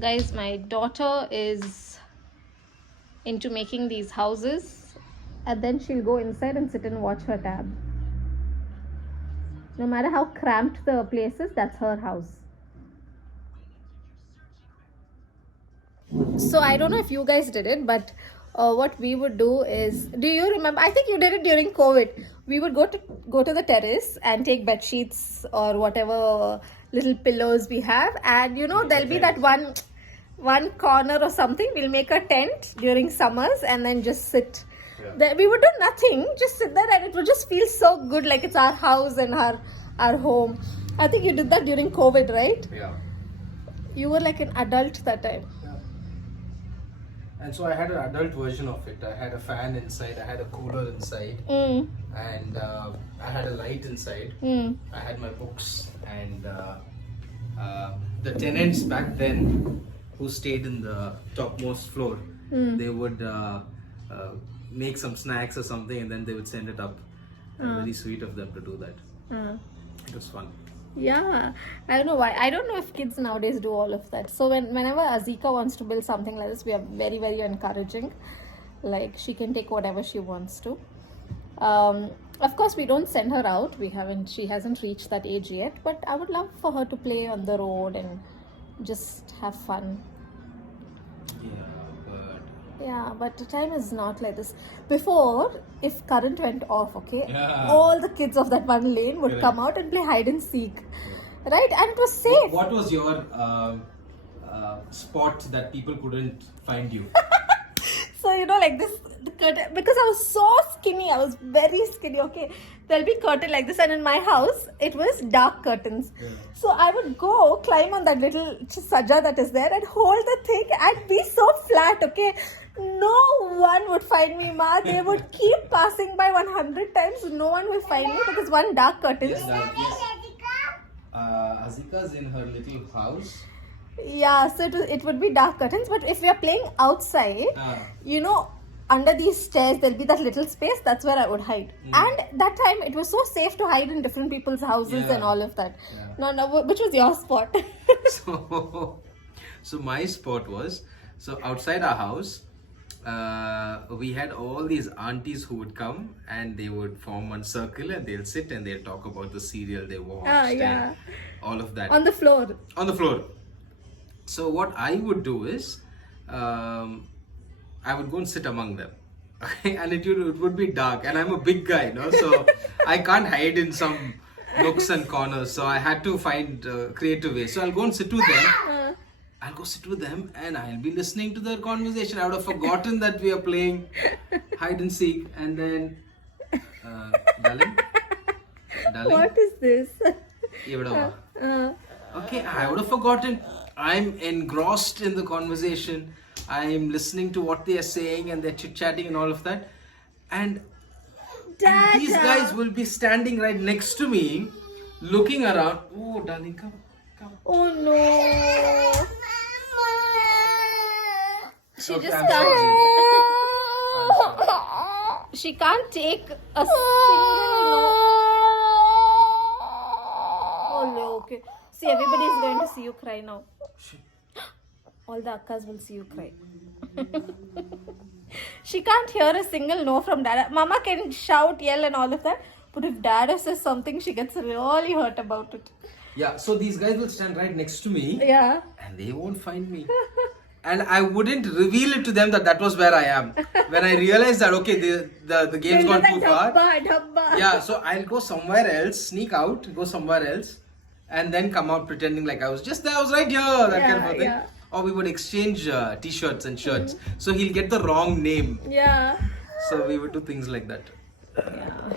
Guys, my daughter is into making these houses, and then she'll go inside and sit and watch her tab. No matter how cramped the place is, that's her house. So I don't know if you guys did it, but what we would do is, do you remember? I think you did it during COVID. We would go to the terrace and take bed sheets or whatever little pillows we have, and there'll be that one corner or something. We'll make a tent during summers and then just sit. Yeah. There. We would do nothing, just sit there, and it would just feel so good, like it's our house and our home. I think you did that during COVID, right? Yeah. You were like an adult that time. And so I had an adult version of it. I had a fan inside, I had a cooler inside, and I had a light inside. I had my books, and the tenants back then who stayed in the topmost floor, they would make some snacks or something, and then they would send it up. Very sweet of them to do that. It was fun. Yeah, I don't know why. I don't know if kids nowadays do all of that. So whenever Azika wants to build something like this, we are very, very encouraging. Like, she can take whatever she wants to. Of course, we don't send her out. She hasn't reached that age yet. But I would love for her to play on the road and just have fun. Yeah, but the time is not like this. Before, if current went off, all the kids of that one lane would come out and play hide and seek. Right? And it was safe. What was your spot that people couldn't find you? So, like this, the curtain, because I was so skinny, I was very skinny, there'll be curtain like this, and in my house, it was dark curtains. Yeah. So I would go climb on that little saja that is there and hold the thing and be so flat, No one would find me, Ma. They would keep passing by 100 times. No one will find me because one dark curtain. Azika's in her little house. Yeah, so it would be dark curtains, but if we are playing outside, under these stairs, there'll be that little space. That's where I would hide. And that time, it was so safe to hide in different people's houses and all of that. Yeah. No, which was your spot? So my spot was, outside our house, we had all these aunties who would come and they would form one circle and they'll sit and they'll talk about the serial they watched and all of that. On the floor. On the floor. So what I would do is, I would go and sit among them. And it would be dark, and I'm a big guy, so I can't hide in some nooks and corners. So I had to find creative ways. So I'll go and sit with them. I'll go sit with them and I'll be listening to their conversation. I would have forgotten that we are playing hide and seek. And then, darling? What is this? Okay, I would have forgotten. I'm engrossed in the conversation. I'm listening to what they are saying and they're chit-chatting and all of that. And these guys will be standing right next to me, looking around. Oh, darling, come. Oh, no. She Okay, just I'm can't. She can't take a single no. Oh, no, okay. See, everybody is going to see you cry now. All the akkas will see you cry. She can't hear a single no from Dada. Mama can shout, yell and all of that. But if Dada says something, she gets really hurt about it. Yeah, so these guys will stand right next to me. Yeah. And they won't find me. And I wouldn't reveal it to them that was where I am. When I realized that, okay, the game's gone too far. Yeah, so I'll go somewhere else, sneak out, go somewhere else. And then come out pretending like I was just there, I was right here, that kind of thing. Yeah. Or we would exchange t-shirts and shirts. So he'll get the wrong name. Yeah. So we would do things like that. Yeah.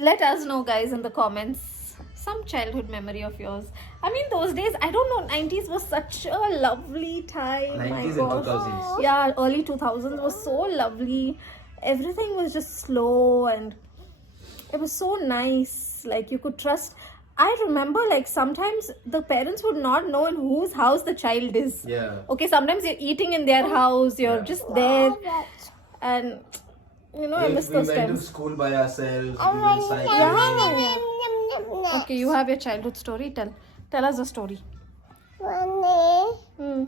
Let us know, guys, in the comments, some childhood memory of yours. I mean, those days, I don't know, 90s was such a lovely time. 90s and 2000s. Yeah, early 2000s was so lovely. Everything was just slow and it was so nice. Like, you could trust. I remember, like, sometimes the parents would not know in whose house the child is. Yeah. Okay, sometimes you're eating in their house, you're just there. And, I miss those times. We went to school by ourselves, we went cycling. Okay, you have your childhood story. Tell us a story. Mm. Mm.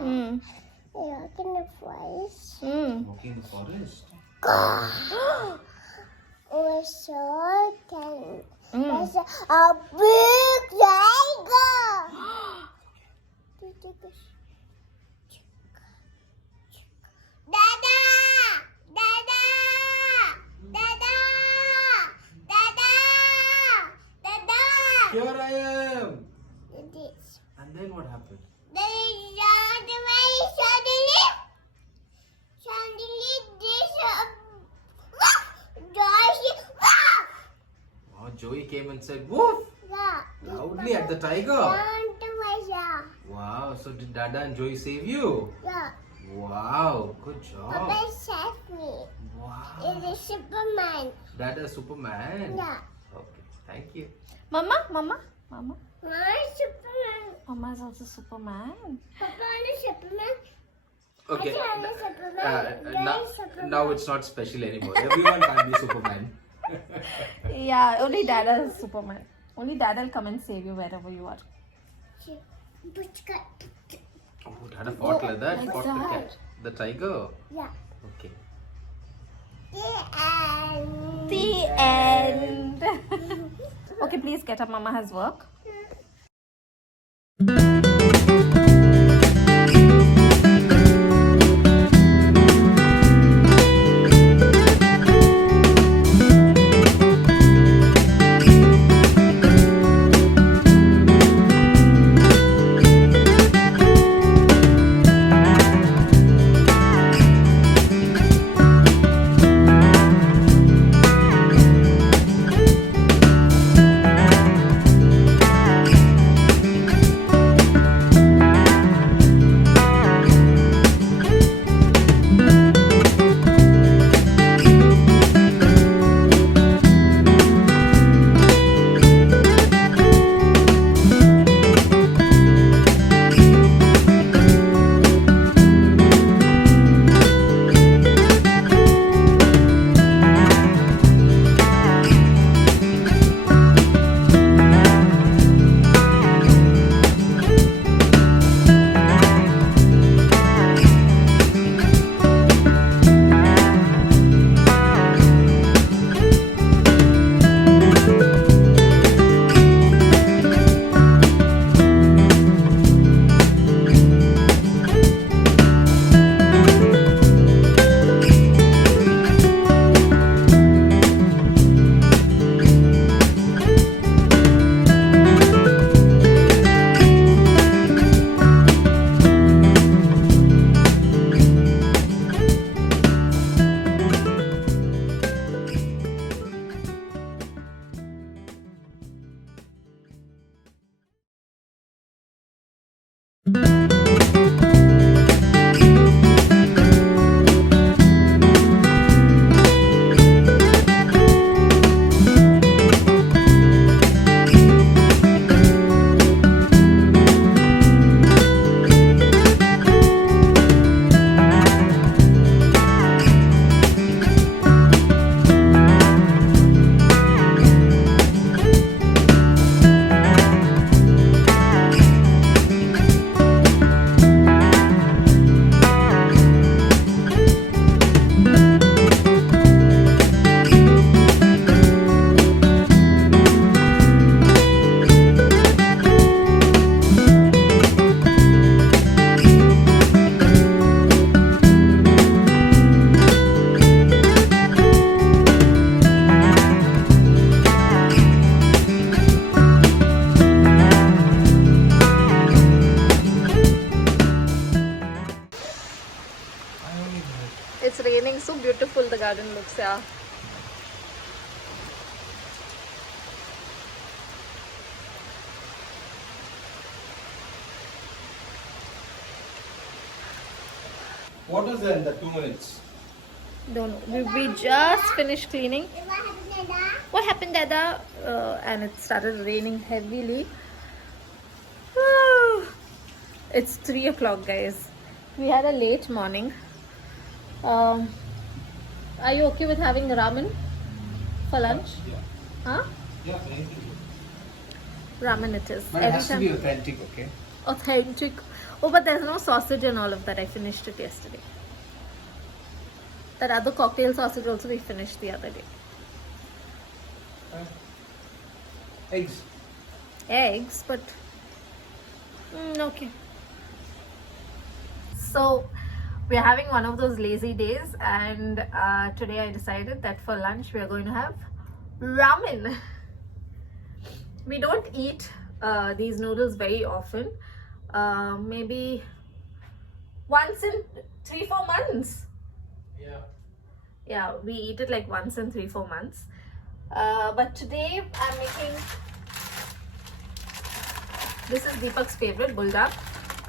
Mm. Walking in the forest. Mm. A big tiger. Dada! Dada! Dada! Dada! Dada! Here I am. This. And then what happened? Then suddenly this Oh, Joey came and said, "Woof!" Loudly at the tiger. Wow. So did Dada and Joey save you? Yeah. Wow. Good job. Papa saved me. Wow. It's a Superman. Dada Superman. Yeah. Okay. Thank you. Mama. My Superman. Mama is also Superman. Papa is Superman. Okay. I'm a Superman. Now, now it's not special anymore. Everyone can't be Superman. Yeah, only Dada is Superman. Only Dada will come and save you wherever you are. Oh, Dada fought like that. like Fought that. the cat. The tiger. Yeah. Okay. The end. Okay, please get up. Mama has work. It's raining. So beautiful the garden looks, yeah. What was there in the 2 minutes? Don't know. We just finished cleaning. What happened, Dada? And it started raining heavily. It's 3 o'clock, guys. We had a late morning. Are you okay with having ramen for lunch? Yeah. Huh? Yeah, maybe. Ramen it is. But it has to be authentic, okay? Authentic. Oh, but there's no sausage and all of that. I finished it yesterday. That other cocktail sausage also we finished the other day. Eggs. Eggs, but okay. So we're having one of those lazy days, and today I decided that for lunch we are going to have ramen. We don't eat these noodles very often. Maybe once in 3-4 months. Yeah, we eat it like once in 3-4 months. But today I'm making, this is Deepak's favorite, buldak,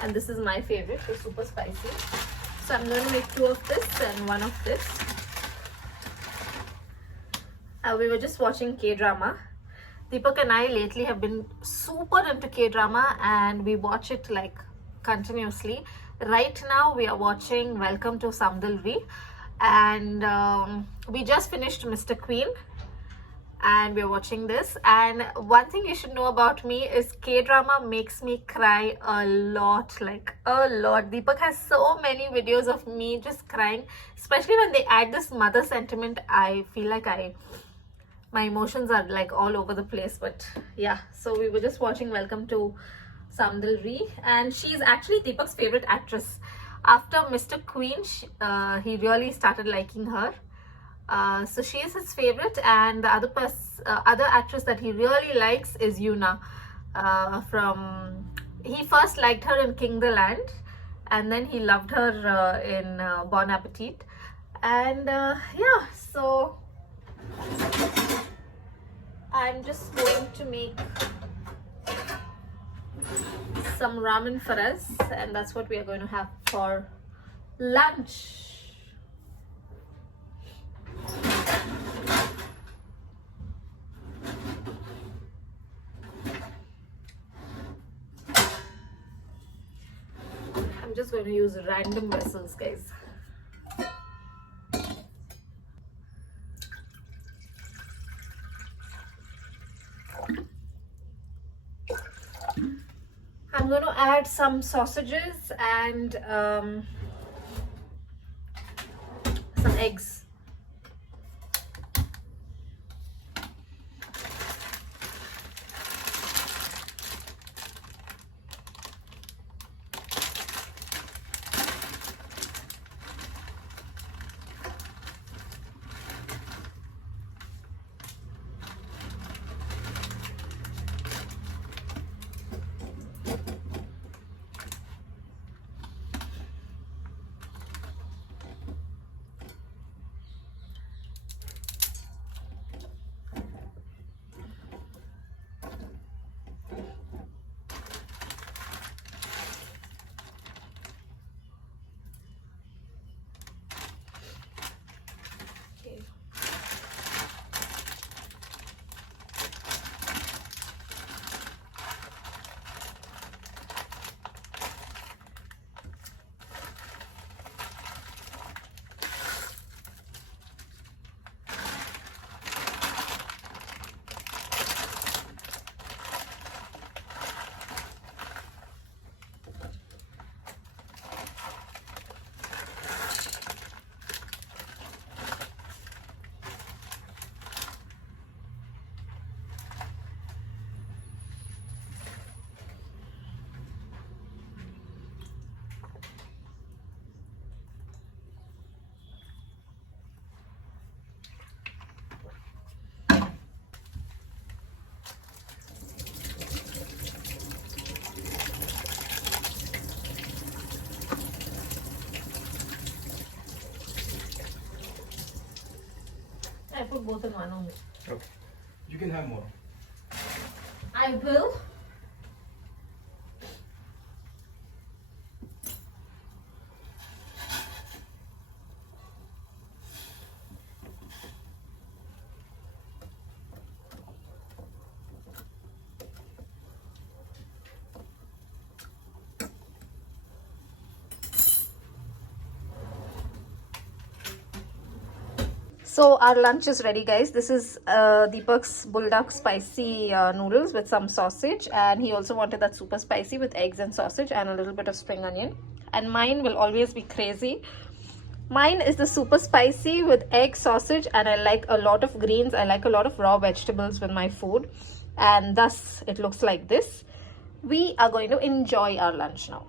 and this is my favorite, so super spicy. So I'm going to make 2 of this and 1 of this. We were just watching Kdrama. Deepak and I lately have been super into Kdrama, and we watch it like continuously. Right now we are watching Welcome to Samdalvi, and we just finished Mr. Queen, and we're watching this. And one thing you should know about me is K-drama makes me cry a lot, like a lot. Deepak has so many videos of me just crying, especially when they add this mother sentiment. I feel like my emotions are like all over the place. But yeah, so we were just watching Welcome to Samdalvi, and she's actually Deepak's favorite actress. After Mr. Queen, he really started liking her. So she is his favorite, and the other actress that he really likes is Yuna. He first liked her in King the Land, and then he loved her in Bon Appetit. And yeah, so I'm just going to make some ramen for us, and that's what we are going to have for lunch. I'm just going to use random vessels, guys. I'm going to add some sausages and some eggs. I put both in one only. Okay. You can have more. I will. So our lunch is ready, guys. This is Deepak's bulldog spicy noodles with some sausage, and he also wanted that super spicy with eggs and sausage and a little bit of spring onion. And mine will always be crazy. Mine is the super spicy with egg, sausage, and I like a lot of greens. I like a lot of raw vegetables with my food, and thus it looks like this. We are going to enjoy our lunch now.